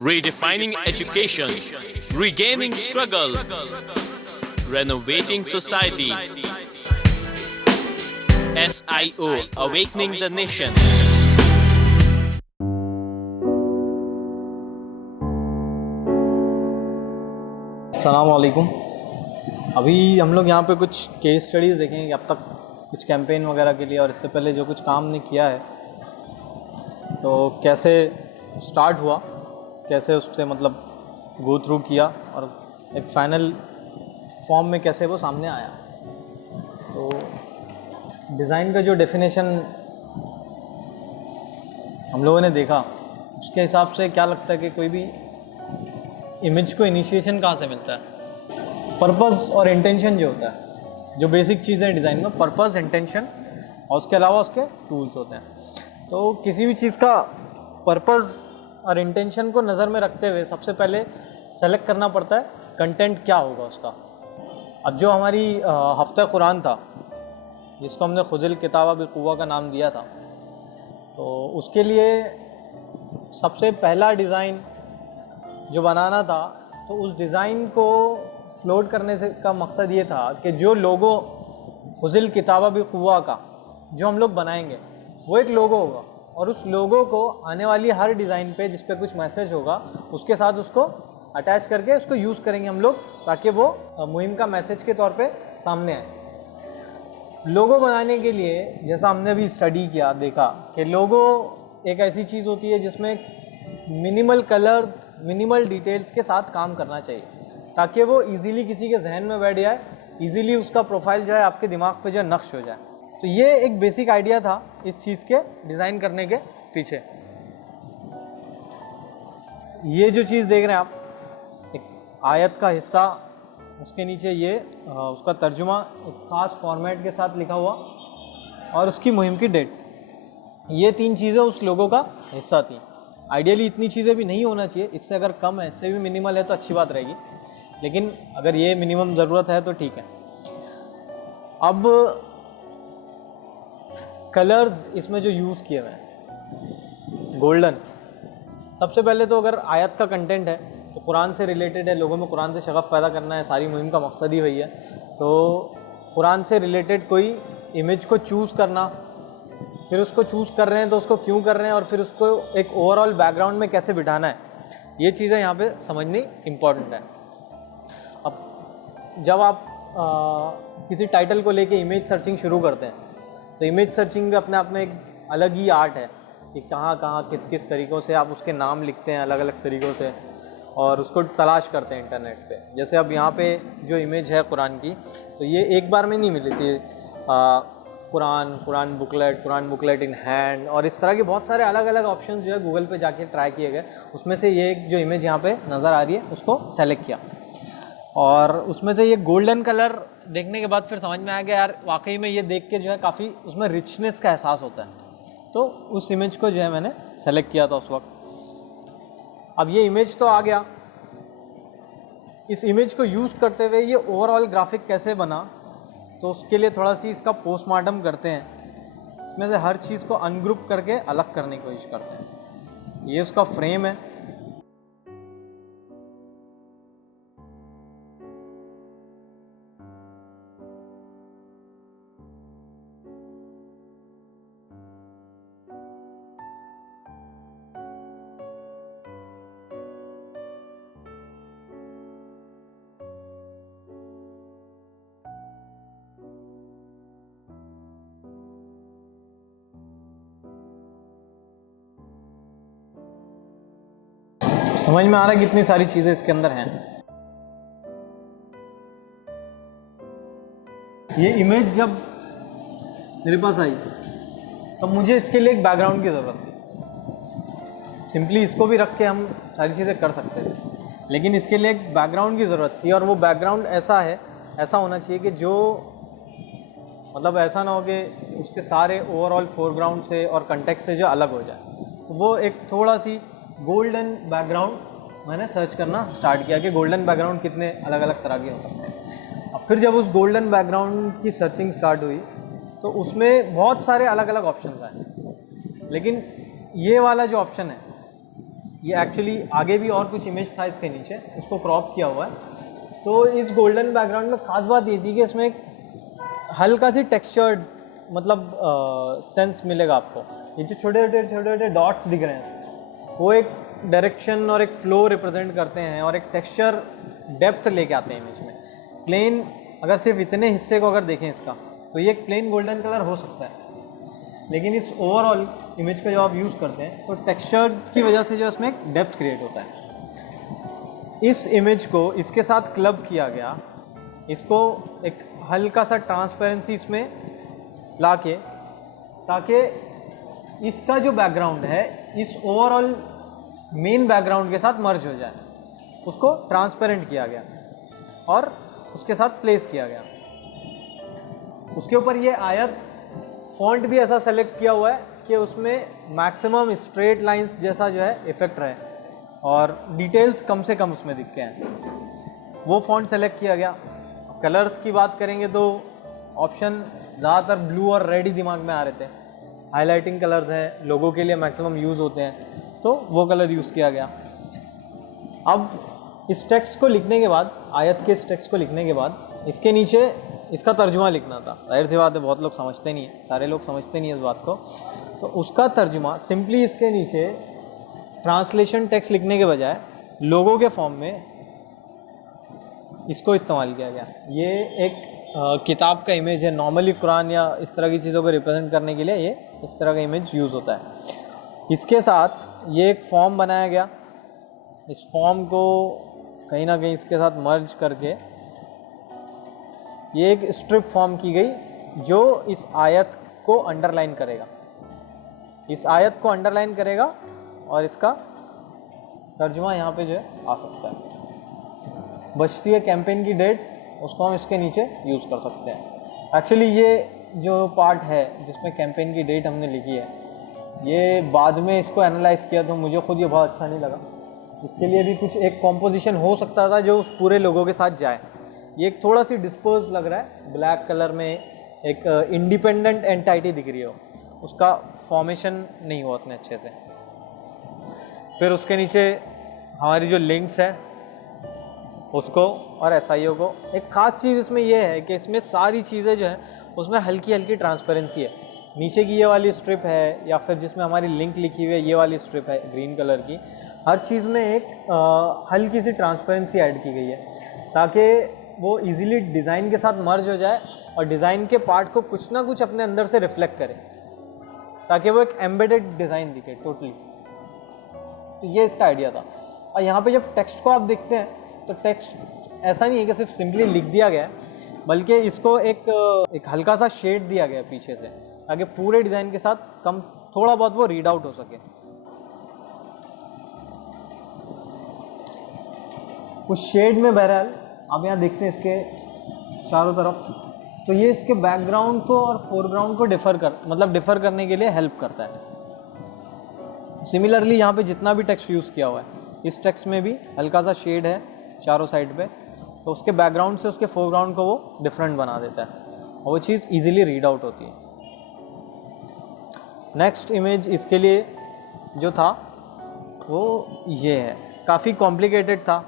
Redefining education, regaining struggle, renovating society. SIO, awakening the nation. अस्सलाम वालेकुम। अभी हम लोग यहाँ पे कुछ केस स्टडीज़ देखेंगे अब तक कुछ कैंपेन वगैरह के लिए, और इससे पहले जो कुछ काम ने किया है तो कैसे स्टार्ट हुआ, कैसे उससे मतलब गो थ्रू किया और एक फाइनल फॉर्म में कैसे वो सामने आया। तो डिज़ाइन का जो डेफिनेशन हम लोगों ने देखा उसके हिसाब से क्या लगता है कि कोई भी इमेज को इनिशिएशन कहाँ से मिलता है? पर्पस और इंटेंशन जो होता है, जो बेसिक चीज़ें हैं डिज़ाइन में, पर्पस, इंटेंशन और उसके अलावा उसके टूल्स होते हैं। तो किसी भी चीज़ का पर्पस और इंटेंशन को नज़र में रखते हुए सबसे पहले सेलेक्ट करना पड़ता है कंटेंट क्या होगा उसका। अब जो हमारी हफ्ता कुरान था जिसको हमने खुज़िल किताबा बिक़ुव्वा का नाम दिया था, तो उसके लिए सबसे पहला डिज़ाइन जो बनाना था, तो उस डिज़ाइन को फ्लोट करने से का मकसद ये था कि जो लोगो खुज़िल किताबा बिक़ुव्वा का जो हम लोग बनाएंगे वो एक लोगो होगा, और उस लोगो को आने वाली हर डिज़ाइन पे जिस पे कुछ मैसेज होगा उसके साथ उसको अटैच करके उसको यूज़ करेंगे हम लोग, ताकि वो मुहिम का मैसेज के तौर पे सामने आए। लोगो बनाने के लिए जैसा हमने भी स्टडी किया, देखा कि लोगो एक ऐसी चीज़ होती है जिसमें मिनिमल कलर्स, मिनिमल डिटेल्स के साथ काम करना चाहिए, ताकि वो इजीली किसी के जहन में बैठ जाए, इजीली उसका प्रोफाइल जो है आपके दिमाग पे जो है नक्श हो जाए। तो ये एक बेसिक आइडिया था इस चीज़ के डिज़ाइन करने के पीछे। ये जो चीज़ देख रहे हैं आप, एक आयत का हिस्सा, उसके नीचे ये उसका तर्जुमा एक ख़ास फॉर्मेट के साथ लिखा हुआ और उसकी मुहिम की डेट, ये तीन चीज़ें उस लोगो का हिस्सा थी। आइडियली इतनी चीज़ें भी नहीं होना चाहिए, इससे अगर कम है, इससे भी मिनिमल है तो अच्छी बात रहेगी, लेकिन अगर ये मिनिमम ज़रूरत है तो ठीक है। अब कलर्स इसमें जो यूज़ किए हुए हैं, गोल्डन। सबसे पहले तो अगर आयत का कंटेंट है तो कुरान से रिलेटेड है, लोगों में कुरान से शगफ पैदा करना है, सारी मुहिम का मकसद ही वही है। तो कुरान से रिलेटेड कोई इमेज को चूज़ करना, फिर उसको चूज़ कर रहे हैं तो उसको क्यों कर रहे हैं, और फिर उसको एक ओवरऑल बैकग्राउंड में कैसे बिठाना है, ये चीज़ें यहाँ पे समझनी इम्पॉर्टेंट है। अब जब आप किसी टाइटल को लेके इमेज सर्चिंग शुरू करते हैं तो इमेज सर्चिंग अपने आप में एक अलग ही आर्ट है कि कहाँ कहाँ किस किस तरीक़ों से आप उसके नाम लिखते हैं अलग अलग तरीक़ों से, और उसको तलाश करते हैं इंटरनेट पे। जैसे अब यहाँ पे जो इमेज है कुरान की, तो ये एक बार में नहीं मिली थी। कुरान बुकलेट इन हैंड, और इस तरह के बहुत सारे अलग अलग ऑप्शंस जो है गूगल पे जाके ट्राई किए गए। उसमें से ये एक जो इमेज यहाँ पे नज़र आ रही है उसको सेलेक्ट किया, और उसमें से ये गोल्डन कलर देखने के बाद फिर समझ में आ गया यार वाकई में ये देख के जो है काफ़ी उसमें रिचनेस का एहसास होता है। तो उस इमेज को जो है मैंने सेलेक्ट किया था उस वक्त। अब ये इमेज तो आ गया, इस इमेज को यूज़ करते हुए ये ओवरऑल ग्राफिक कैसे बना, तो उसके लिए थोड़ा सी इसका पोस्टमार्टम करते हैं। इसमें से हर चीज़ को अनग्रुप करके अलग करने की कोशिश करते हैं। ये उसका फ्रेम है, समझ में आ रहा है कितनी सारी चीज़ें इसके अंदर हैं। ये इमेज जब मेरे पास आई तो मुझे इसके लिए एक बैकग्राउंड की ज़रूरत थी। सिंपली इसको भी रख के हम सारी चीज़ें कर सकते थे, लेकिन इसके लिए एक बैकग्राउंड की ज़रूरत थी, और वो बैकग्राउंड ऐसा होना चाहिए कि जो मतलब ऐसा ना हो कि उसके सारे ओवरऑल फोरग्राउंड से और कंटेक्स्ट से जो अलग हो जाए। तो वो एक थोड़ा सी गोल्डन बैकग्राउंड मैंने सर्च करना स्टार्ट किया कि गोल्डन बैकग्राउंड कितने अलग अलग तरह के हो सकते हैं। अब फिर जब उस गोल्डन बैकग्राउंड की सर्चिंग स्टार्ट हुई तो उसमें बहुत सारे अलग अलग ऑप्शन आए, लेकिन ये वाला जो ऑप्शन है ये एक्चुअली आगे भी और कुछ इमेज था इसके नीचे, उसको क्रॉप किया हुआ है। तो इस गोल्डन बैकग्राउंड में खास बात ये थी कि इसमें एक हल्का सी टेक्सचर्ड मतलब सेंस मिलेगा आपको। ये जो छोटे छोटे डॉट्स दिख रहे हैं वो एक डायरेक्शन और एक फ्लो रिप्रेजेंट करते हैं और एक टेक्सचर डेप्थ लेके आते हैं इमेज में। प्लेन अगर सिर्फ इतने हिस्से को अगर देखें इसका, तो ये एक प्लेन गोल्डन कलर हो सकता है, लेकिन इस ओवरऑल इमेज का जो आप यूज़ करते हैं तो टेक्सचर की वजह से जो इसमें एक डेप्थ क्रिएट होता है। इस इमेज को इसके साथ क्लब किया गया, इसको एक हल्का सा ट्रांसपेरेंसी इसमें लाके, ताकि इसका जो बैकग्राउंड है इस ओवरऑल मेन बैकग्राउंड के साथ मर्ज हो जाए, उसको ट्रांसपेरेंट किया गया और उसके साथ प्लेस किया गया। उसके ऊपर ये आयत फॉन्ट भी ऐसा सेलेक्ट किया हुआ है कि उसमें मैक्सिमम स्ट्रेट लाइंस जैसा जो है इफेक्ट रहे और डिटेल्स कम से कम उसमें दिखते हैं, वो फॉन्ट सेलेक्ट किया गया। कलर्स की बात करेंगे तो ऑप्शन ज़्यादातर ब्लू और रेड ही दिमाग में आ रहे थे। हाइलाइटिंग कलर्स हैं, लोगों के लिए मैक्सिमम यूज़ होते हैं, तो वो कलर यूज़ किया गया। अब इस टेक्स्ट को लिखने के बाद, आयत के इस टेक्स्ट को लिखने के बाद इसके नीचे इसका तर्जुमा लिखना था। जाहिर सी बात है, बहुत लोग समझते नहीं हैं, सारे लोग समझते नहीं हैं इस बात को। तो उसका तर्जुमा सिंपली इसके नीचे ट्रांसलेशन टेक्स्ट लिखने के बजाय लोगों के फॉर्म में इसको इस्तेमाल किया गया। ये एक किताब का इमेज है। नॉर्मली कुरान या इस तरह की चीज़ों को रिप्रेजेंट करने के लिए ये इस तरह का इमेज यूज़ होता है। इसके साथ ये एक फॉर्म बनाया गया। इस फॉर्म को कहीं ना कहीं इसके साथ मर्ज करके ये एक स्ट्रिप फॉर्म की गई जो इस आयत को अंडरलाइन करेगा, इस आयत को अंडरलाइन करेगा और इसका तर्जुमा यहाँ पे जो है आ सकता है। बचती है कैंपेन की डेट, उसको हम इसके नीचे यूज़ कर सकते हैं। एक्चुअली ये जो पार्ट है जिसमें कैंपेन की डेट हमने लिखी है, ये बाद में इसको एनालाइज किया तो मुझे खुद ये बहुत अच्छा नहीं लगा। इसके लिए भी कुछ एक कॉम्पोजिशन हो सकता था जो उस पूरे लोगों के साथ जाए। ये एक थोड़ा सी डिस्पर्स लग रहा है, ब्लैक कलर में एक इंडिपेंडेंट एंटाइटी दिख रही हो, उसका फॉर्मेशन नहीं हुआ उतने अच्छे से। फिर उसके नीचे हमारी जो लिंक्स है उसको और एसआईओ को। एक ख़ास चीज़ इसमें यह है कि इसमें सारी चीज़ें जो हैं उसमें हल्की हल्की ट्रांसपेरेंसी है। नीचे की ये वाली स्ट्रिप है या फिर जिसमें हमारी लिंक लिखी हुई है ये वाली स्ट्रिप है ग्रीन कलर की, हर चीज़ में एक हल्की सी ट्रांसपेरेंसी ऐड की गई है ताकि वो इजीली डिज़ाइन के साथ मर्ज हो जाए और डिज़ाइन के पार्ट को कुछ ना कुछ अपने अंदर से रिफ्लेक्ट करे, ताकि वो एक एम्बेडेड डिज़ाइन दिखे टोटली। तो ये इसका आइडिया था। और यहाँ पे जब टेक्स्ट को आप देखते हैं तो टेक्स्ट ऐसा नहीं है कि सिर्फ सिंपली लिख दिया गया है, बल्कि इसको एक हल्का सा शेड दिया गया पीछे से, ताकि पूरे डिज़ाइन के साथ कम थोड़ा बहुत वो रीड आउट हो सके। उस शेड में बहरहाल आप यहाँ देखते हैं इसके चारों तरफ, तो ये इसके बैकग्राउंड को और फोरग्राउंड को डिफ़र करने के लिए हेल्प करता है। सिमिलरली यहाँ पे जितना भी टेक्स्ट यूज़ किया हुआ है, इस टेक्स्ट में भी हल्का सा शेड है चारों साइड पे, तो उसके बैकग्राउंड से उसके फोरग्राउंड को वो डिफरेंट बना देता है और वो चीज़ इजीली रीड आउट होती है। नेक्स्ट इमेज इसके लिए जो था वो ये है, काफ़ी कॉम्प्लिकेटेड था।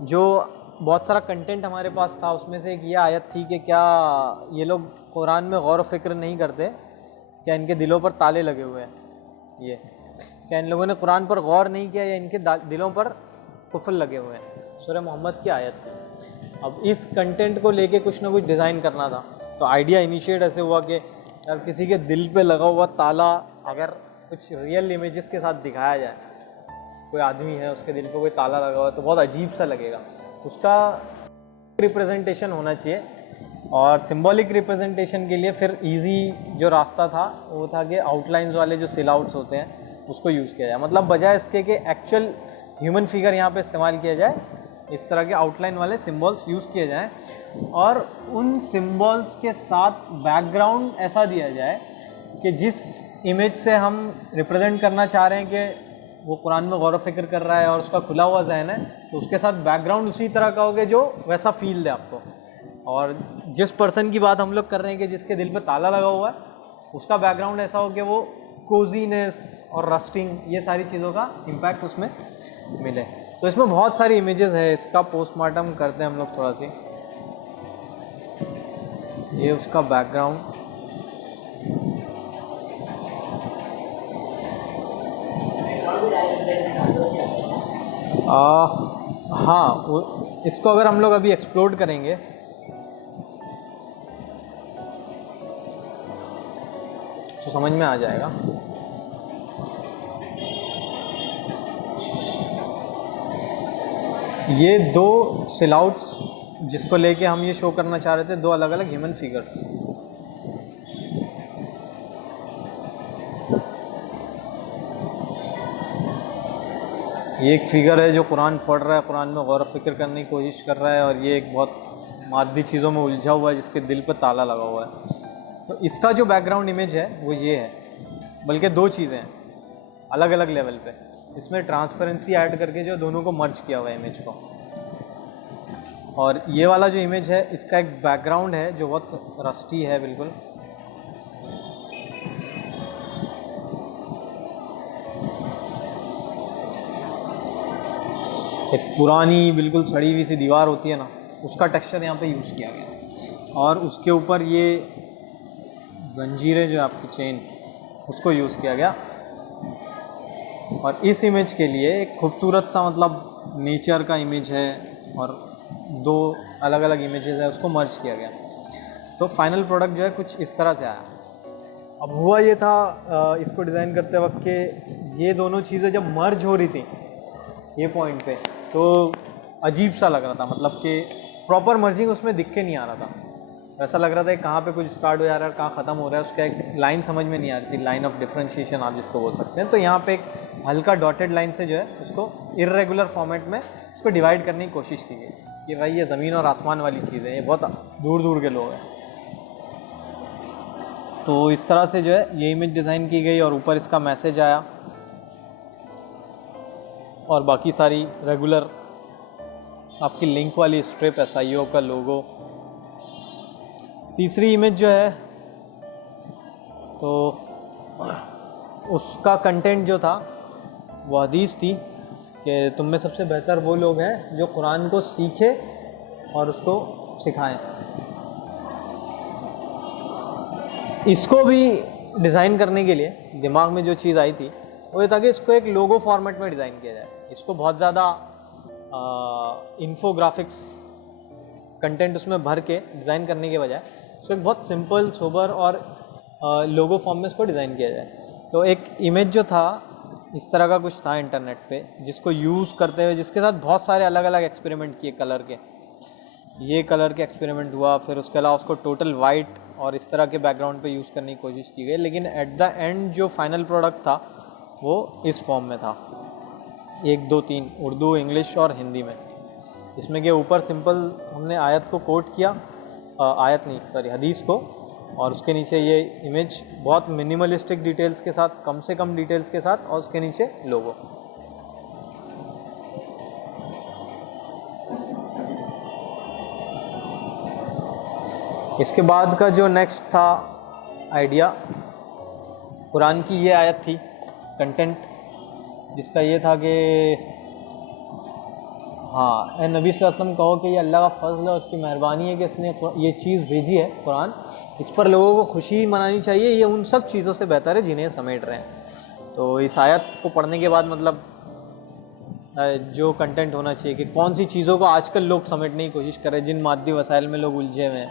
जो बहुत सारा कंटेंट हमारे पास था उसमें से एक ये आयत थी कि क्या ये लोग कुरान में गौर व फिक्र नहीं करते, क्या इनके दिलों पर ताले लगे हुए हैं, ये क्या इन लोगों ने कुरान पर गौर नहीं किया या इनके दिलों पर कुफल लगे हुए हैं। सूरह मोहम्मद की आयत थी। अब इस कंटेंट को लेके कुछ ना कुछ डिज़ाइन करना था, तो आइडिया इनिशिएट ऐसे हुआ कि यार किसी के दिल पे लगा हुआ ताला अगर कुछ रियल इमेजेस के साथ दिखाया जाए, कोई आदमी है उसके दिल पे कोई ताला लगा हुआ है तो बहुत अजीब सा लगेगा, उसका रिप्रेजेंटेशन होना चाहिए। और सिंबॉलिक रिप्रेजेंटेशन के लिए फिर इजी जो रास्ता था वो था कि आउटलाइंस वाले जो सिलआउट्स होते हैं उसको यूज़ किया जाए, मतलब बजाय इसके कि एक्चुअल ह्यूमन फिगर यहाँ पे इस्तेमाल किया जाए, इस तरह के आउटलाइन वाले सिंबल्स यूज़ किए जाएं और उन सिंबल्स के साथ बैकग्राउंड ऐसा दिया जाए कि जिस इमेज से हम रिप्रेजेंट करना चाह रहे हैं कि वो कुरान में गौर व फिक्र कर रहा है और उसका खुला हुआ जहन है, तो उसके साथ बैकग्राउंड उसी तरह का होगा जो वैसा फील दे आपको। और जिस पर्सन की बात हम लोग कर रहे हैं कि जिसके दिल पे ताला लगा हुआ है, उसका बैकग्राउंड ऐसा हो कि वो कोजीनेस और रस्टिंग, ये सारी चीज़ों का इम्पैक्ट उसमें मिले। तो इसमें बहुत सारी इमेजेस है, इसका पोस्टमार्टम करते हैं हम लोग थोड़ा सी। ये उसका बैकग्राउंड, हाँ, इसको अगर हम लोग अभी एक्सप्लोर करेंगे तो समझ में आ जाएगा। ये दो सिलआउट्स जिसको लेके हम ये शो करना चाह रहे थे, दो अलग अलग ह्यूमन फिगर्स। ये एक फिगर है जो कुरान पढ़ रहा है, कुरान में गौर फिक्र करने की कोशिश कर रहा है, और ये एक बहुत मादी चीज़ों में उलझा हुआ है जिसके दिल पर ताला लगा हुआ है। तो इसका जो बैकग्राउंड इमेज है वो ये है, बल्कि दो चीज़ें हैं अलग अलग लेवल पे। इसमें ट्रांसपेरेंसी ऐड करके जो दोनों को मर्ज किया हुआ है इमेज को। और ये वाला जो इमेज है इसका एक बैकग्राउंड है जो बहुत रस्टी है बिल्कुल। एक पुरानी बिल्कुल सड़ी हुई सी दीवार होती है ना, उसका टेक्सचर यहाँ पे यूज़ किया गया, और उसके ऊपर ये जंजीरें जो आपकी चेन, उसको यूज़ किया गया। और इस इमेज के लिए एक खूबसूरत सा मतलब नेचर का इमेज है, और दो अलग अलग इमेजेस है, उसको मर्ज किया गया। तो फाइनल प्रोडक्ट जो है कुछ इस तरह से आया। अब हुआ ये था इसको डिज़ाइन करते वक्त कि ये दोनों चीज़ें जब मर्ज हो रही थी ये पॉइंट पे, तो अजीब सा लग रहा था, मतलब कि प्रॉपर मर्जिंग उसमें दिख के नहीं आ रहा था। ऐसा लग रहा था कि कहाँ पे कुछ स्टार्ट हो जा रहा है, कहाँ ख़त्म हो रहा है, उसका एक लाइन समझ में नहीं आ रही थी, लाइन ऑफ डिफरेंशिएशन आप जिसको बोल सकते हैं। तो यहाँ पे एक हल्का डॉटेड लाइन से जो है उसको इर्रेगुलर फॉर्मेट में उसको डिवाइड करने की कोशिश की गई कि भाई ये ज़मीन और आसमान वाली चीज़ है, ये बहुत दूर दूर के लोग हैं। तो इस तरह से जो है ये इमेज डिज़ाइन की गई, और ऊपर इसका मैसेज आया, और बाकी सारी रेगुलर आपकी लिंक वाली स्ट्रिप, SIO का लोगो। तीसरी इमेज जो है तो उसका कंटेंट जो था वो हदीस थी कि तुम में सबसे बेहतर वो लोग हैं जो कुरान को सीखे और उसको सिखाएं। इसको भी डिज़ाइन करने के लिए दिमाग में जो चीज़ आई थी वो ये था कि इसको एक लोगो फॉर्मेट में डिज़ाइन किया जाए। इसको बहुत ज़्यादा इन्फोग्राफिक्स कंटेंट उसमें भर के डिज़ाइन करने के बजाय इसको एक बहुत सिंपल, सोबर और लोगो फॉर्म में इसको डिज़ाइन किया जाए। तो एक इमेज जो था इस तरह का कुछ था इंटरनेट पे, जिसको यूज़ करते हुए जिसके साथ बहुत सारे अलग अलग एक्सपेरिमेंट किए कलर के। ये कलर के एक्सपेरिमेंट हुआ, फिर उसके अलावा उसको टोटल वाइट और इस तरह के बैकग्राउंड पे यूज़ करने की कोशिश की गई, लेकिन एट द एंड जो फाइनल प्रोडक्ट था वो इस फॉर्म में था, 1 2 3 उर्दू, इंग्लिश और हिंदी में। इसमें के ऊपर सिंपल हमने आयत को कोट किया, हदीस को, और उसके नीचे ये इमेज बहुत मिनिमलिस्टिक डिटेल्स के साथ, कम से कम डिटेल्स के साथ, और उसके नीचे लोगो। इसके बाद का जो नेक्स्ट था आइडिया, कुरान की ये आयत थी कंटेंट, जिसका ये था कि हाँ, ए नबी सल्लल्लाहु अलैहि वसल्लम कहो कि ये अल्लाह का फजल है, उसकी मेहरबानी है कि इसने ये चीज़ भेजी है कुरान, इस पर लोगों को खुशी मनानी चाहिए, ये उन सब चीज़ों से बेहतर है जिन्हें समेट रहे हैं। तो इस आयत को पढ़ने के बाद मतलब जो कंटेंट होना चाहिए कि कौन सी चीज़ों को आजकल लोग समेटने की कोशिश कर रहे हैं, जिन मादी वसाइल में लोग उलझे हुए हैं,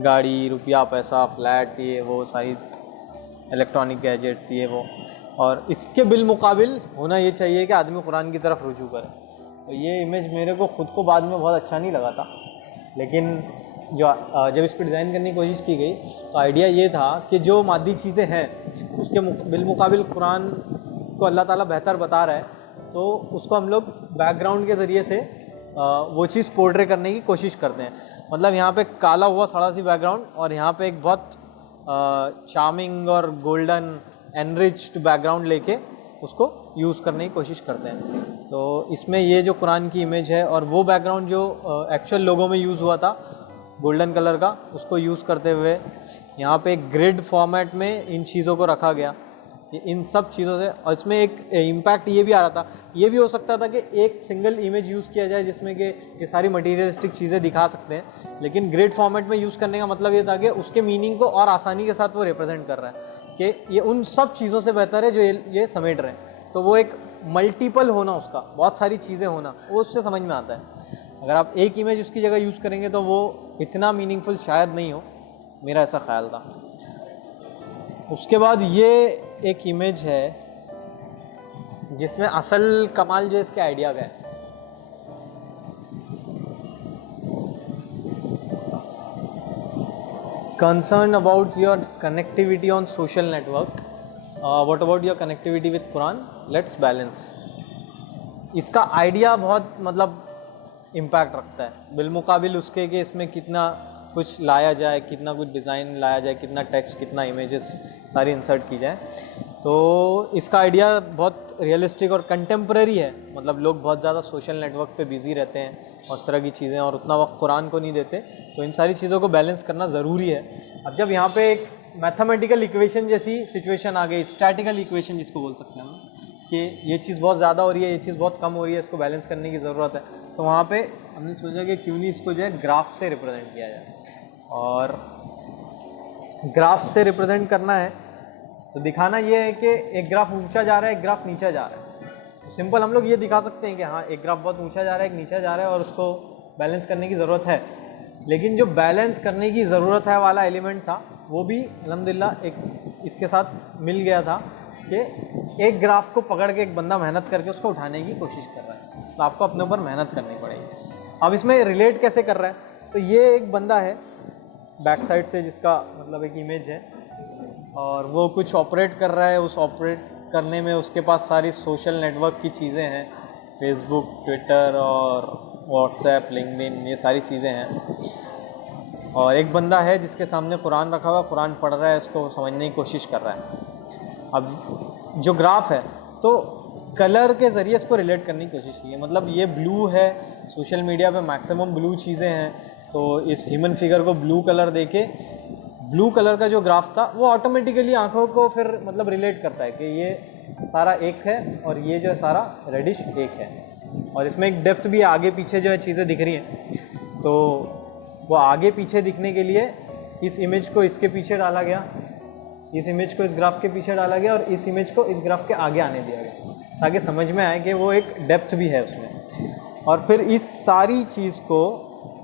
गाड़ी, रुपया, पैसा, फ्लैट, ये वो सारी इलेक्ट्रॉनिक गैजेट्स, ये वो, और इसके बिलमुकाबिल होना ये चाहिए कि आदमी कुरान की तरफ रुजू करे। तो ये इमेज मेरे को ख़ुद को बाद में बहुत अच्छा नहीं लगा था, लेकिन जब इसको डिज़ाइन करने की कोशिश की गई तो आइडिया ये था कि जो मादी चीज़ें हैं उसके बिलमुकाबिल कुरान को अल्लाह ताला बेहतर बता रहा है, तो उसको हम लोग बैकग्राउंड के ज़रिए से वो चीज़ पोर्ट्रे करने की कोशिश करते हैं। मतलब यहाँ पे काला हुआ सड़ा सी बैकग्राउंड, और यहाँ पे एक बहुत चार्मिंग और गोल्डन एनरिच्ड बैकग्राउंड लेके उसको यूज़ करने की कोशिश करते हैं। तो इसमें ये जो कुरान की इमेज है और वो बैकग्राउंड जो एक्चुअल लोगों में यूज़ हुआ था गोल्डन कलर का, उसको यूज़ करते हुए यहाँ पे एक ग्रिड फॉर्मेट में इन चीज़ों को रखा गया। इन सब चीज़ों से, और इसमें एक इम्पैक्ट ये भी आ रहा था, ये भी हो सकता था कि एक सिंगल इमेज यूज़ किया जाए जिसमें कि ये सारी मटीरियलिस्टिक चीज़ें दिखा सकते हैं, लेकिन ग्रिड फॉर्मेट में यूज़ करने का मतलब ये था कि उसके मीनिंग को और आसानी के साथ वो रिप्रेजेंट कर रहा है कि ये उन सब चीज़ों से बेहतर है जो ये समेट रहे हैं। तो वो एक मल्टीपल होना, उसका बहुत सारी चीज़ें होना, वो उससे समझ में आता है। अगर आप एक इमेज उसकी जगह यूज़ करेंगे तो वो इतना मीनिंगफुल शायद नहीं हो, मेरा ऐसा ख्याल था। उसके बाद ये एक इमेज है जिसमें असल कमाल जो इसके आइडिया का है, concern about your connectivity on social network, what about your connectivity with Quran, let's balance। इसका आइडिया बहुत मतलब इम्पैक्ट रखता है बिलमुकाबिल उसके कि इसमें कितना कुछ लाया जाए, कितना कुछ डिज़ाइन लाया जाए, कितना टेक्स्ट, कितना इमेजेस सारी इंसर्ट की जाए। तो इसका आइडिया बहुत रियलिस्टिक और कंटेम्प्रेरी है, मतलब लोग बहुत ज़्यादा सोशल नेटवर्क पे बिज़ी रहते हैं और इस तरह की चीज़ें, और उतना वक्त कुरान को नहीं देते, तो इन सारी चीज़ों को बैलेंस करना ज़रूरी है। अब जब यहाँ पे एक मैथमेटिकल इक्वेशन जैसी सिचुएशन आ गई, स्टैटिकल इक्वेशन जिसको बोल सकते हैं हम, कि ये चीज़ बहुत ज़्यादा हो रही है, ये चीज़ बहुत कम हो रही है, इसको बैलेंस करने की ज़रूरत है, तो वहाँ पे हमने सोचा कि क्यों नहीं इसको जो है ग्राफ से रिप्रेजेंट किया जाए। और ग्राफ से रिप्रेजेंट करना है तो दिखाना ये है कि एक ग्राफ ऊंचा जा रहा है, एक ग्राफ नीचे जा रहा है। तो सिंपल हम लोग ये दिखा सकते हैं कि हाँ एक ग्राफ बहुत ऊंचा जा रहा है, एक नीचे जा रहा है, और उसको बैलेंस करने की ज़रूरत है। लेकिन जो बैलेंस करने की ज़रूरत है वाला एलिमेंट था, वो भी अल्हम्दुलिल्लाह एक इसके साथ मिल गया था कि एक ग्राफ को पकड़ के एक बंदा मेहनत करके उसको उठाने की कोशिश कर रहा है, तो आपको अपने ऊपर मेहनत करनी पड़ेगी। अब इसमें रिलेट कैसे कर रहा है, तो ये एक बंदा है बैक साइड से जिसका मतलब एक इमेज है, और वो कुछ ऑपरेट कर रहा है। उस ऑपरेट करने में उसके पास सारी सोशल नेटवर्क की चीज़ें हैं, फेसबुक, ट्विटर और व्हाट्सएप, लिंक्डइन, ये सारी चीज़ें हैं। और एक बंदा है जिसके सामने कुरान रखा हुआ, कुरान पढ़ रहा है, उसको समझने की कोशिश कर रहा है। अब जो ग्राफ है तो कलर के ज़रिए इसको रिलेट करने की कोशिश की है, मतलब ये ब्लू है, सोशल मीडिया पे मैक्सिमम ब्लू चीज़ें हैं, तो इस ह्यूमन फिगर को ब्लू कलर देके ब्लू कलर का जो ग्राफ था वो ऑटोमेटिकली आंखों को फिर मतलब रिलेट करता है कि ये सारा एक है और ये जो सारा रेडिश एक है, और इसमें एक डेप्थ भी आगे पीछे जो है चीज़ें दिख रही हैं। तो वो आगे पीछे दिखने के लिए इस इमेज को इसके पीछे डाला गया, इस इमेज को इस ग्राफ के पीछे डाला गया, और इस इमेज को इस ग्राफ के आगे आने दिया गया, ताकि समझ में आए कि वो एक डेप्थ भी है उसमें। और फिर इस सारी चीज़ को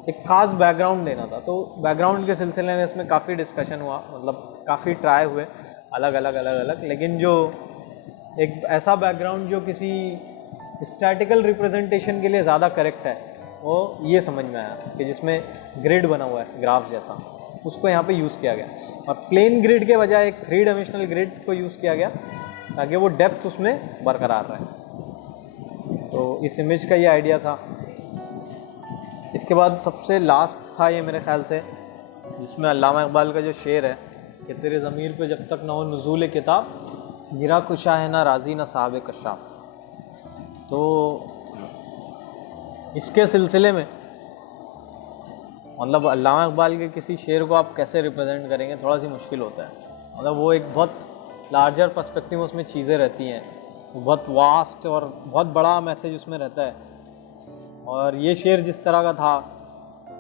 एक ख़ास बैकग्राउंड देना था, तो बैकग्राउंड के सिलसिले में इसमें काफ़ी डिस्कशन हुआ, मतलब काफ़ी ट्राई हुए अलग अलग, लेकिन जो एक ऐसा बैकग्राउंड जो किसी स्टैटिकल रिप्रेजेंटेशन के लिए ज़्यादा करेक्ट है, वो ये समझ में आया कि जिसमें ग्रिड बना हुआ है ग्राफ जैसा, उसको यहाँ पे यूज़ किया गया। और प्लेन ग्रिड के बजाय एक 3 डायमेंशनल ग्रिड को यूज़ किया गया ताकि वो डेप्थ उसमें बरकरार रहे। तो इस इमेज का ये आइडिया था। इसके बाद सबसे लास्ट था ये मेरे ख़्याल से, जिसमें अल्लामा इकबाल का जो शेर है कि तेरे ज़मीर पे जब तक ना हो नुज़ूल किताब, गिरा कुशा है ना राज़ी ना साहब कशाफ। तो इसके सिलसिले में मतलब अल्लामा इकबाल के किसी शेर को आप कैसे रिप्रेजेंट करेंगे, थोड़ा सी मुश्किल होता है। मतलब वो एक बहुत लार्जर पर्सपेक्टिव में उसमें चीज़ें रहती हैं, वो बहुत वास्ट और बहुत बड़ा मैसेज उसमें रहता है। और ये शेर जिस तरह का था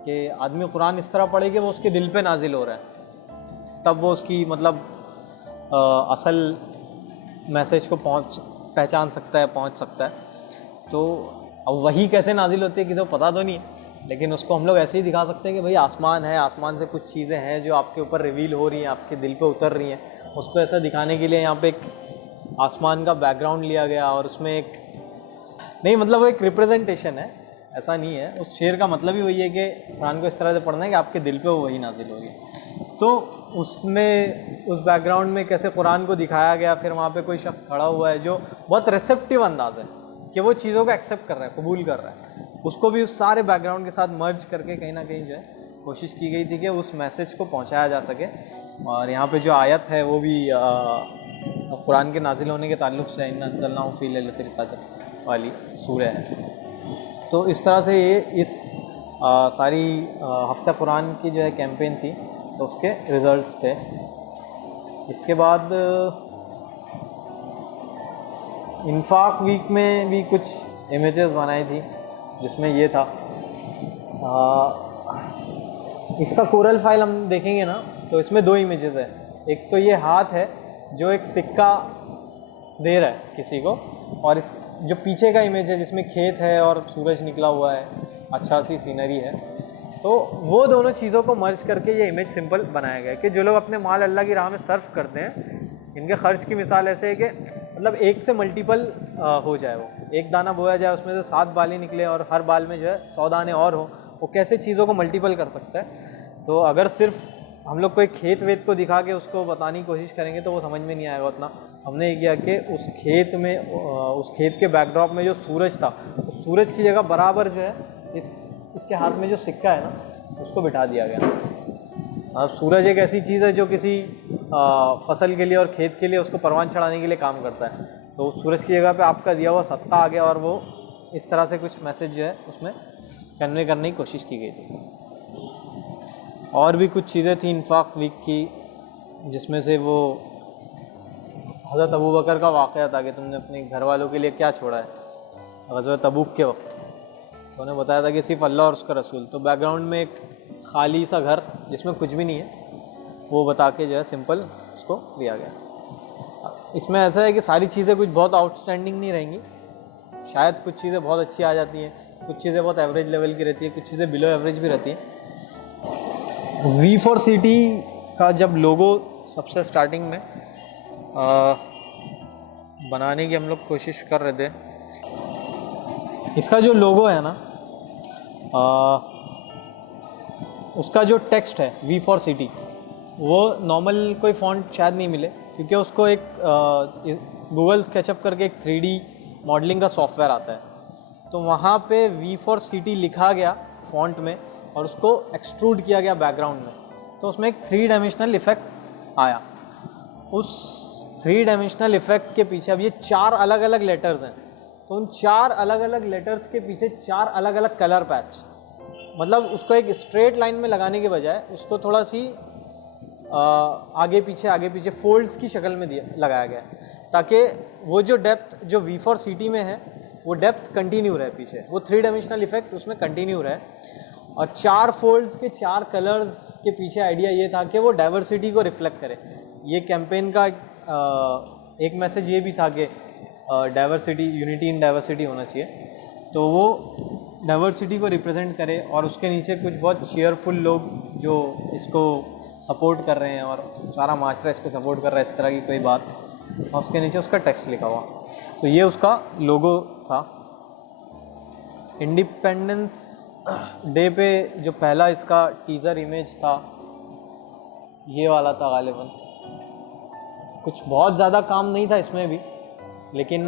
कि आदमी कुरान इस तरह पढ़े कि वो उसके दिल पे नाजिल हो रहा है, तब वो उसकी मतलब असल मैसेज को पहचान सकता है, पहुंच सकता है। तो अब वही कैसे नाजिल होती है किसी को पता तो नहीं है, लेकिन उसको हम लोग ऐसे ही दिखा सकते हैं कि भाई आसमान है, आसमान से कुछ चीज़ें हैं जो आपके ऊपर रिवील हो रही हैं, आपके दिल पे उतर रही हैं। उसको ऐसा दिखाने के लिए यहाँ पे एक आसमान का बैकग्राउंड लिया गया, और उसमें एक नहीं मतलब वो एक रिप्रेजेंटेशन है, ऐसा नहीं है। उस शेर का मतलब ही वही है कि कुरान को इस तरह से पढ़ना है कि आपके दिल पे वो वही नाजिल होगी। तो उसमें उस बैकग्राउंड में कैसे कुरान को दिखाया गया, फिर वहाँ पे कोई शख्स खड़ा हुआ है जो बहुत रिसेप्टिव अंदाज है कि वो चीज़ों को एक्सेप्ट कर रहा है, कबूल कर रहा है, उसको भी उस सारे बैकग्राउंड के साथ मर्ज करके कहीं ना कहीं जो है कोशिश की गई थी कि उस मैसेज को पहुँचाया जा सके। और यहाँ पे जो आयत है वो भी कुरान के नाजिल होने के ताल्लुक़ से इन्ना अंज़लनाहु फ़ी लैलतिल क़द्र वाली सूरह है। तो इस तरह से ये इस सारी हफ्ता कुरान की जो है कैंपेन थी, तो उसके रिज़ल्ट्स थे। इसके बाद इन्फाक वीक में भी कुछ इमेजेस बनाई थी, जिसमें ये था। इसका कोरल फाइल हम देखेंगे ना, तो इसमें 2 इमेजेस है। एक तो ये हाथ है जो एक सिक्का दे रहा है किसी को, और इस जो पीछे का इमेज है जिसमें खेत है और सूरज निकला हुआ है, अच्छा सी सीनरी है। तो वो दोनों चीज़ों को मर्ज करके ये इमेज सिंपल बनाया गया है कि जो लोग अपने माल अल्लाह की राह में सर्फ करते हैं, इनके खर्च की मिसाल ऐसे है कि मतलब एक से मल्टीपल हो जाए। वो एक दाना बोया जाए, उसमें से 7 बालें निकले और हर बाल में जो है 100 दाने और हो, वो कैसे चीज़ों को मल्टीपल कर सकता है। तो अगर सिर्फ हम लोग कोई खेत वेत को दिखा के उसको बताने की कोशिश करेंगे तो वो समझ में नहीं आएगा उतना। हमने ये किया कि उस खेत के बैकड्रॉप में जो सूरज था, उस सूरज की जगह बराबर जो है इसके हाथ में जो सिक्का है ना, उसको बिठा दिया गया। सूरज एक ऐसी चीज़ है जो किसी फसल के लिए और खेत के लिए उसको परवान चढ़ाने के लिए काम करता है। तो सूरज की जगह पे आपका दिया हुआ सदका आ गया, और वो इस तरह से कुछ मैसेज जो है उसमें कन्वे करने की कोशिश की गई थी। और भी कुछ चीज़ें थी इन्फाक वीक की, जिसमें से वो हज़रत अबू बकर का वाक़या था कि तुमने अपने घर वालों के लिए क्या छोड़ा है ग़ज़वा तबूक के वक्त। तो उन्हें बताया था कि सिर्फ अल्लाह और उसका रसूल। तो बैकग्राउंड में एक खाली सा घर जिसमें कुछ भी नहीं है, वो बता के जो है सिंपल उसको लिया गया। इसमें ऐसा है कि सारी चीज़ें कुछ बहुत आउटस्टैंडिंग नहीं रहेंगी, शायद कुछ चीज़ें बहुत अच्छी आ जाती हैं, कुछ चीज़ें बहुत एवरेज लेवल की रहती है, कुछ चीज़ें बिलो एवरेज भी रहती हैं। V4CT का जब लोगो सबसे स्टार्टिंग में बनाने की हम लोग कोशिश कर रहे थे, इसका जो लोगो है ना, उसका जो टेक्स्ट है V4CT, वो नॉर्मल कोई फ़ॉन्ट शायद नहीं मिले, क्योंकि उसको एक गूगल स्केचअप करके एक 3D मॉडलिंग का सॉफ्टवेयर आता है। तो वहाँ पे V4CT लिखा गया फ़ॉन्ट में और उसको एक्सट्रूड किया गया बैकग्राउंड में, तो उसमें एक 3 डायमेंशनल इफ़ेक्ट आया। उस 3 डायमेंशनल इफ़ेक्ट के पीछे अब ये 4 अलग अलग लेटर्स हैं, तो उन 4 अलग अलग लेटर्स के पीछे 4 अलग अलग कलर पैच, मतलब उसको एक स्ट्रेट लाइन में लगाने के बजाय उसको थोड़ा सी आगे पीछे फोल्ड्स की शक्ल में लगाया गया है, ताकि वो जो डेप्थ जो V4CT में है वो डेप्थ कंटिन्यू रहे पीछे, वो 3 डायमेंशनल इफ़ेक्ट उसमें कंटिन्यू रहे। और 4 फोल्ड्स के 4 कलर्स के पीछे आइडिया ये था कि वो डाइवर्सिटी को रिफ्लेक्ट करे। ये कैंपेन का एक मैसेज ये भी था कि डाइवर्सिटी, यूनिटी इन डाइवर्सिटी होना चाहिए, तो वो डाइवर्सिटी को रिप्रेजेंट करे। और उसके नीचे कुछ बहुत चीयरफुल लोग जो इसको सपोर्ट कर रहे हैं और सारा माशरा इसको सपोर्ट कर रहा है, इस तरह की कोई बात, और उसके नीचे उसका टेक्स्ट लिखा हुआ। तो ये उसका लोगो था। इंडिपेंडेंस डे पे जो पहला इसका टीज़र इमेज था, ये वाला था गालिबन। कुछ बहुत ज़्यादा काम नहीं था इसमें भी, लेकिन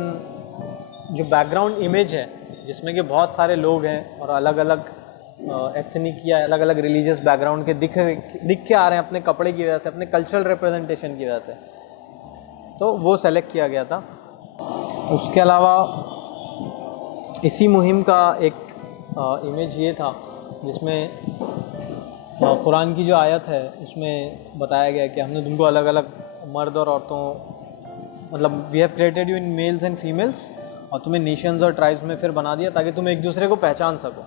जो बैकग्राउंड इमेज है जिसमें कि बहुत सारे लोग हैं और अलग अलग एथनिक या अलग अलग रिलीजियस बैकग्राउंड के दिख के आ रहे हैं अपने कपड़े की वजह से, अपने कल्चरल रिप्रेजेंटेशन की वजह से, तो वो सेलेक्ट किया गया था। उसके अलावा इसी मुहिम का एक इमेज ये था जिसमें कुरान की जो आयत है उसमें बताया गया कि हमने तुमको अलग अलग मर्द और औरतों, मतलब we have created you in males and females, और तुम्हें नेशंस और ट्राइब्स में फिर बना दिया ताकि तुम एक दूसरे को पहचान सको।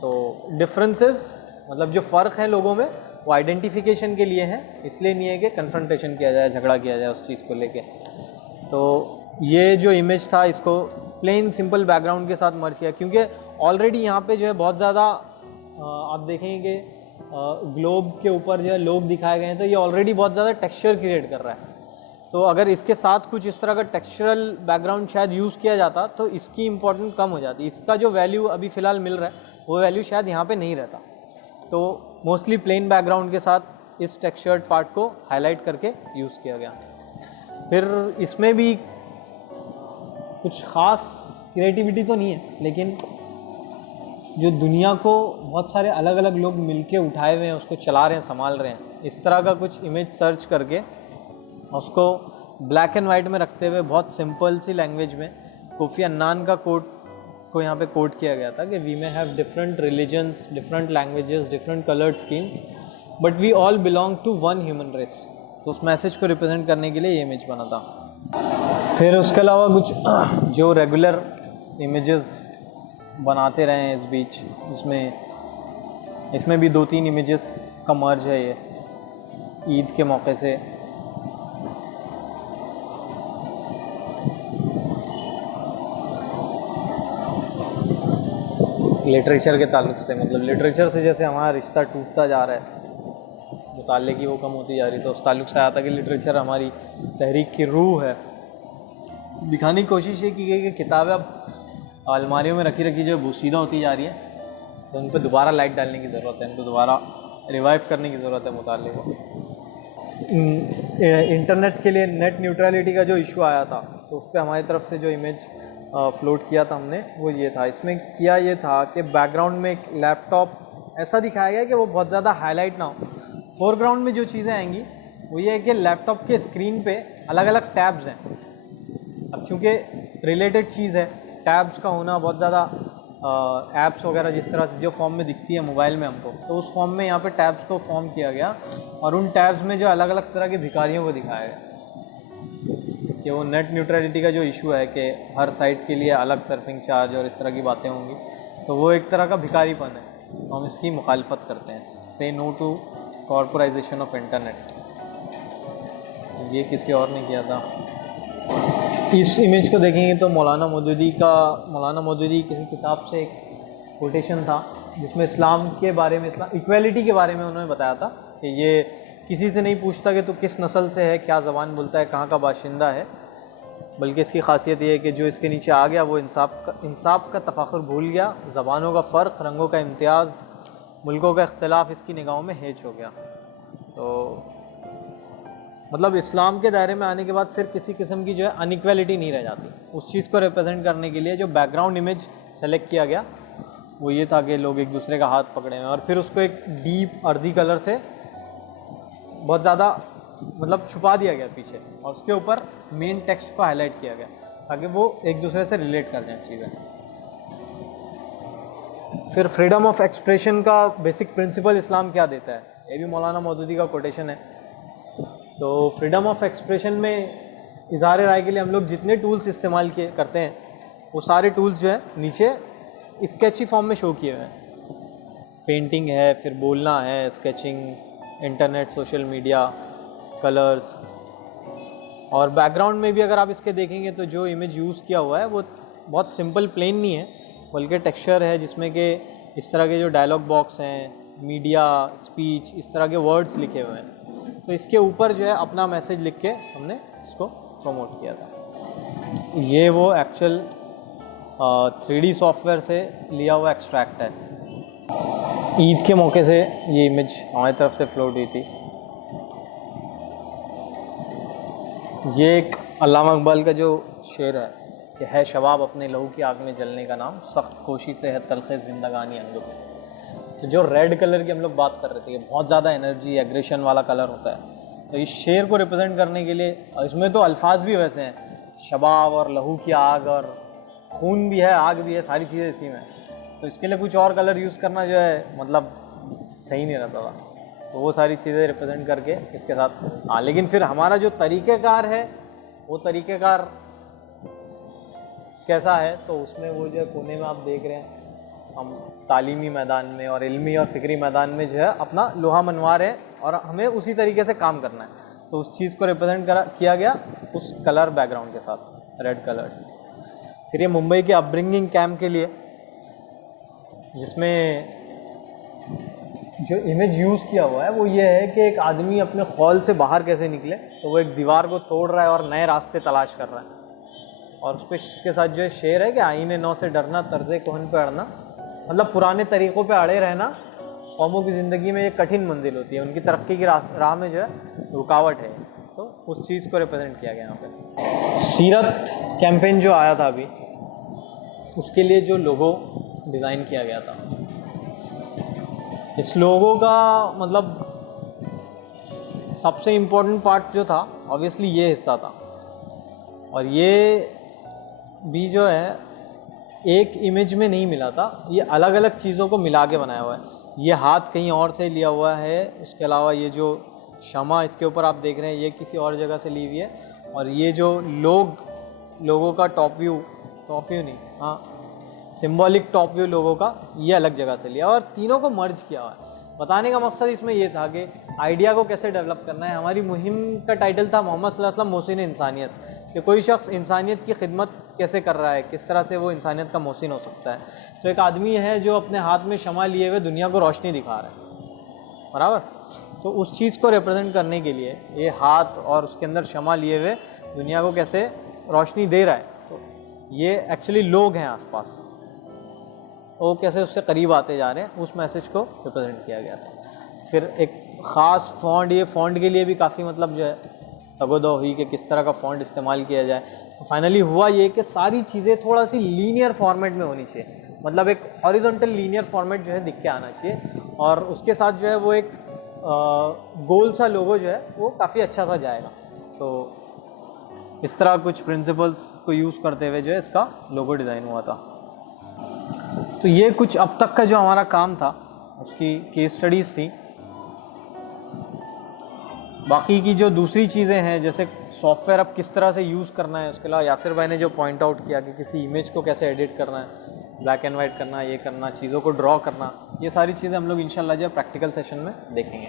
तो डिफरेंसेस, मतलब जो फ़र्क है लोगों में, वो आइडेंटिफिकेशन के लिए हैं, इसलिए नहीं है कि कन्फ्रंटेशन किया जाए, झगड़ा किया जाए उस चीज़ को लेके। तो ये जो इमेज था इसको प्लेन सिंपल बैकग्राउंड के साथ मर्ज किया, क्योंकि ऑलरेडी यहाँ पे जो है बहुत ज़्यादा आप देखेंगे कि ग्लोब के ऊपर जो है लोग दिखाए गए हैं, तो ये ऑलरेडी बहुत ज़्यादा टेक्सचर क्रिएट कर रहा है। तो अगर इसके साथ कुछ इस तरह का टेक्सचरल बैकग्राउंड शायद यूज़ किया जाता तो इसकी इम्पोर्टेंस कम हो जाती। इसका जो वैल्यू अभी फ़िलहाल मिल रहा है वो वैल्यू शायद यहाँ पे नहीं रहता। तो मोस्टली प्लेन बैकग्राउंड के साथ इस टेक्सचर्ड पार्ट को हाईलाइट करके यूज़ किया गया। फिर इसमें भी कुछ ख़ास क्रिएटिविटी तो नहीं है, लेकिन जो दुनिया को बहुत सारे अलग अलग लोग मिलके उठाए हुए हैं, उसको चला रहे हैं, संभाल रहे हैं, इस तरह का कुछ इमेज सर्च करके उसको ब्लैक एंड वाइट में रखते हुए बहुत सिंपल सी लैंग्वेज में कोफी अन्नान का कोट को यहाँ पे कोट किया गया था कि we may have different religions, different languages, different coloured skin, but we all belong to one human race. तो उस मैसेज को रिप्रेजेंट करने के लिए ये इमेज बना था। फिर उसके अलावा कुछ जो रेगुलर इमेजेस बनाते रहे हैं इस बीच, इसमें भी 2-3 इमेजेस का मर्ज है ये ईद के मौके से। लिटरेचर के ताल्लुक से, मतलब लिटरेचर से जैसे हमारा रिश्ता टूटता जा रहा है, मुताले की वो कम होती जा रही है, तो उस ताल्लुक से आया था कि लिटरेचर हमारी तहरीक की रूह है। दिखाने की कोशिश ये की गई कि किताबें अब अलमारियों में रखी रखी जो बोसीदा होती जा रही है, तो उन पर दोबारा लाइट डालने की ज़रूरत है, इनको दोबारा रिवाइव करने की ज़रूरत है मुताले को। इंटरनेट के लिए नेट न्यूट्रलिटी का जो इशू आया था, तो उस पर हमारी तरफ से जो इमेज फ्लोट किया था हमने, वो ये था। इसमें किया ये था कि बैकग्राउंड में एक लैपटॉप ऐसा दिखाया गया कि वो बहुत ज़्यादा हाईलाइट ना हो। फोरग्राउंड में जो चीज़ें आएंगी वो ये है कि लैपटॉप के स्क्रीन पे अलग अलग टैब्स हैं। अब चूँकि रिलेटेड चीज़ है, टैब्स का होना बहुत ज़्यादा, ऐप्स वगैरह जिस तरह से जो फॉर्म में दिखती है मोबाइल में हमको, तो उस फॉर्म में यहाँ पे टैब्स को फॉर्म किया गया, और उन टैब्स में जो अलग अलग तरह के भिखारियों को दिखाया गया कि वो नेट न्यूट्रलिटी का जो इशू है कि हर साइट के लिए अलग सर्फिंग चार्ज और इस तरह की बातें होंगी, तो वो एक तरह का भिखारीपन है, तो हम इसकी मुखालफत करते हैं। से नो टू कॉर्पोराइजेशन ऑफ इंटरनेट। ये किसी और ने किया था। इस इमेज को देखेंगे तो मौलाना मौदूदी किसी किताब से एक कोटेशन था जिसमें इस्लाम के बारे में, इस्लाम इक्वेलिटी के बारे में उन्होंने बताया था कि ये किसी से नहीं पूछता कि तू किस नस्ल से है, क्या ज़बान बोलता है, कहाँ का बाशिंदा है, बल्कि इसकी खासियत ये है कि जो इसके नीचे आ गया वो इंसाफ का तफाखुर भूल गया, ज़बानों का फ़र्क, रंगों का इम्तियाज़, मुल्कों का इख्तलाफ इसकी निगाहों में हेच हो गया। तो मतलब इस्लाम के दायरे में आने के बाद फिर किसी किस्म की जो है अनइक्वालिटी नहीं रह जाती। उस चीज़ को रिप्रेजेंट करने के लिए जो बैकग्राउंड इमेज सेलेक्ट किया गया वो ये था कि लोग एक दूसरे का हाथ पकड़े हैं, और फिर उसको एक डीप अर्दी कलर से बहुत ज़्यादा मतलब छुपा दिया गया पीछे, और उसके ऊपर मेन टेक्स्ट को हाईलाइट किया गया ताकि वो एक दूसरे से रिलेट कर जाएं चीज़ें। फिर फ्रीडम ऑफ एक्सप्रेशन का बेसिक प्रिंसिपल इस्लाम क्या देता है, ये भी मौलाना मौदूदी का कोटेशन है। तो फ्रीडम ऑफ एक्सप्रेशन में इज़हार राय के लिए हम लोग जितने टूल्स इस्तेमाल करते हैं वो सारे टूल्स जो है नीचे स्केची फॉर्म में शो किए हुए हैं। पेंटिंग है, फिर बोलना है, sketching, internet, social media, colours, और बैकग्राउंड में भी अगर आप इसके देखेंगे तो जो इमेज यूज़ किया हुआ है वो बहुत सिंपल प्लेन नहीं है, बल्कि टेक्सचर है जिसमें कि इस तरह के जो डायलॉग बॉक्स हैं, मीडिया, स्पीच, इस तरह के वर्ड्स लिखे हुए हैं। तो इसके ऊपर जो है अपना मैसेज लिख के हमने इसको प्रमोट किया था। ये वो एक्चुअल 3D सॉफ्टवेयर से लिया हुआ एक्सट्रैक्ट है। ईद के मौके से ये इमेज हमारी तरफ से फ्लोट हुई थी। ये एक अल्लामा इकबाल का जो शेर है कि है शबाब अपने लहू की आग में जलने का नाम, सख्त कोशी से है तलखे जिंदगानी अंदुक। तो जो रेड कलर की हम लोग बात कर रहे थे, बहुत ज़्यादा एनर्जी, एग्रेशन वाला कलर होता है, तो इस शेर को रिप्रेजेंट करने के लिए इसमें तो अल्फाज भी वैसे हैं, शबाब और लहू की आग, और खून भी है, आग भी है, सारी चीज़ें इसी में। तो इसके लिए कुछ और कलर यूज़ करना जो है मतलब सही नहीं रहता था, तो वो सारी चीज़ें रिप्रेजेंट करके इसके साथ। हाँ, लेकिन फिर हमारा जो तरीक़ेकार है वो तरीक़ेकार कैसा है, तो उसमें वो जो है कोने में आप देख रहे हैं, हम तालीमी मैदान में और इल्मी और फ़िक्री मैदान में जो है अपना लोहा मनवा रहे हैं, और हमें उसी तरीके से काम करना है। तो उस चीज़ को रिप्रेजेंट किया गया उस कलर बैकग्राउंड के साथ, रेड कलर। फिर ये मुंबई के अपब्रिंगिंग कैंप के लिए, जिसमें जो इमेज यूज़ किया हुआ है वो ये है कि एक आदमी अपने खौल से बाहर कैसे निकले, तो वो एक दीवार को तोड़ रहा है और नए रास्ते तलाश कर रहा है, और उस पर के साथ जो है शेर है कि आईने नौ से डरना, तर्ज़े कोहन पे अड़ना, मतलब पुराने तरीक़ों पे अड़े रहना कौमों की ज़िंदगी में एक कठिन मंजिल होती है, उनकी तरक्की की राह में जो है रुकावट है। तो उस चीज़ को रिप्रेजेंट किया गया यहाँ पे। सीरत कैंपेन जो आया था अभी, उसके लिए जो लोगो डिज़ाइन किया गया था, इस लोगो का मतलब सबसे इम्पोर्टेंट पार्ट जो था ऑब्वियसली ये हिस्सा था, और ये भी जो है एक इमेज में नहीं मिला था, ये अलग अलग चीज़ों को मिला के बनाया हुआ है। ये हाथ कहीं और से लिया हुआ है, उसके अलावा ये जो शमा इसके ऊपर आप देख रहे हैं ये किसी और जगह से ली हुई है, और ये जो लोगों का टॉप व्यू नहीं, हाँ सिंबॉलिक टॉप व्यू लोगों का, ये अलग जगह से लिया और तीनों को मर्ज किया हुआ है। बताने का मकसद इसमें ये था कि आइडिया को कैसे डेवलप करना है। हमारी मुहिम का टाइटल था मोहम्मद सल्लल्लाहु अलैहि वसल्लम मोहसिन इंसानियत, कि कोई शख्स इंसानियत की खिदमत कैसे कर रहा है, किस तरह से वो इंसानियत का मोहसिन हो सकता है। तो एक आदमी है जो अपने हाथ में शमा लिए हुए दुनिया को रोशनी दिखा रहा है, बराबर। तो उस चीज़ को रिप्रेजेंट करने के लिए ये हाथ और उसके अंदर शमा लिए हुए दुनिया को कैसे रोशनी दे रहा है, तो ये एक्चुअली लोग हैं आसपास, वो कैसे उससे करीब आते जा रहे हैं, उस मैसेज को रिप्रेजेंट किया गया था। फिर एक ख़ास फ़ॉन्ट, ये फ़ॉन्ट के लिए भी काफ़ी मतलब जो है तगोदो हुई कि किस तरह का फ़ॉन्ट इस्तेमाल किया जाए। तो फाइनली हुआ ये कि सारी चीज़ें थोड़ा सी लीनियर फॉर्मेट में होनी चाहिए, मतलब एक हॉरिजॉन्टल लीनियर फॉर्मेट जो है दिख के आना चाहिए, और उसके साथ जो है वो एक गोल सा लोगो जो है वो काफ़ी अच्छा सा जाएगा। तो इस तरह कुछ प्रिंसिपल्स को यूज़ करते हुए जो है इसका लोगो डिज़ाइन हुआ था। तो ये कुछ अब तक का जो हमारा काम था उसकी केस स्टडीज़ थी। बाकी की जो दूसरी चीज़ें हैं, जैसे सॉफ्टवेयर अब किस तरह से यूज़ करना है, उसके अलावा यासिर भाई ने जो पॉइंट आउट किया कि किसी इमेज को कैसे एडिट करना है, ब्लैक एंड वाइट करना, ये करना, चीज़ों को ड्रॉ करना, ये सारी चीज़ें हम लोग इंशाल्लाह जो प्रैक्टिकल सेशन में देखेंगे।